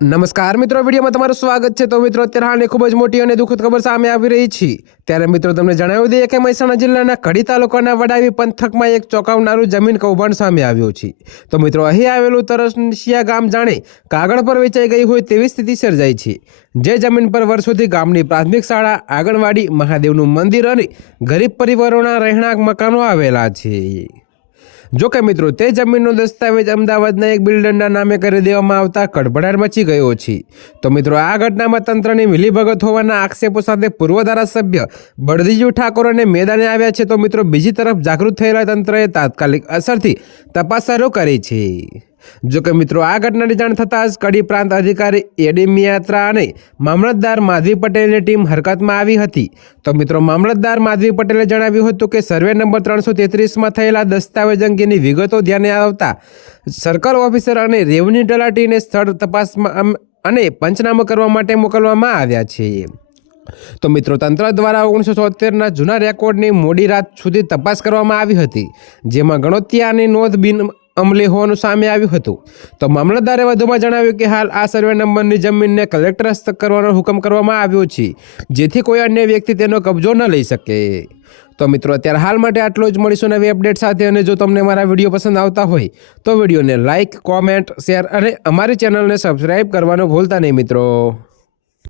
નમસ્કાર મિત્રો, વિડીયોમાં તમારું સ્વાગત છે। તો મિત્રો, અત્યારે હાલની ખૂબ જ મોટી અને દુઃખદ ખબર સામે આવી રહી છે। ત્યારે મિત્રો તમને જણાવી દઈએ કે મહેસાણા જિલ્લાના કડી તાલુકાના વડાવી પંથકમાં એક ચોંકાવનારું જમીન કૌભાંડ સામે આવ્યું છે। તો મિત્રો, અહીં આવેલું તરસિયા ગામ જાણે કાગળ પર વેચાઈ ગઈ હોય તેવી સ્થિતિ સર્જાઈ છે। જે જમીન પર વર્ષોથી ગામની પ્રાથમિક શાળા, આંગણવાડી, મહાદેવનું મંદિર અને ગરીબ પરિવારોના રહેણાંક મકાનો આવેલા છે। જો કે મિત્રો, તે જમીનનો દસ્તાવેજ અમદાવાદના એક બિલ્ડરના નામે કરી દેવામાં આવતા કડભડાટ મચી ગયો છે। તો મિત્રો, આ ઘટનામાં તંત્રની મિલીભગત હોવાના આક્ષેપો સાથે પૂર્વ ધારાસભ્ય બળદીજી ઠાકોર અને મેદાને આવ્યા છે। તો મિત્રો, બીજી તરફ જાગૃત થયેલા તંત્રએ તાત્કાલિક અસરથી તપાસ શરૂ કરી છે। જો કે મિત્રો, આ ઘટનાની જાણ થતાં જ કડી પ્રાંત અધિકારી એડી મિયાત્રા અને મામલતદાર માધવી પટેલની ટીમ હરકતમાં આવી હતી। તો મિત્રો, મામલતદાર માધવી પટેલે જણાવ્યું હતું કે સર્વે નંબર 333માં થયેલા દસ્તાવેજ અંગેની વિગતો ધ્યાને આવતા સર્કલ ઓફિસર અને રેવન્યુ તલાટીને સ્થળ તપાસમાં અને પંચનામા કરવા માટે મોકલવામાં આવ્યા છે। તો મિત્રો, તંત્ર દ્વારા 1976ના જૂના રેકોર્ડની મોડી રાત સુધી તપાસ કરવામાં આવી હતી, જેમાં ગણોત્યાની નોંધ બિન અમલી હોવાનું સામે આવ્યું હતું। તો મામલતદારે વધુમાં જણાવ્યું કે હાલ આ સર્વે નંબરની જમીનને કલેક્ટર હસ્તક કરવાનો હુકમ કરવામાં આવ્યો છે, જેથી કોઈ અન્ય વ્યક્તિ તેનો કબજો ન લઈ શકે। તો મિત્રો, અત્યારે હાલ માટે આટલું જ। મળીશું નવી અપડેટ સાથે। અને જો તમને મારા વિડીયો પસંદ આવતા હોય તો વિડીયોને લાઇક, કોમેન્ટ, શેર અને અમારી ચેનલને સબસ્ક્રાઈબ કરવાનું ભૂલતા નહીં મિત્રો।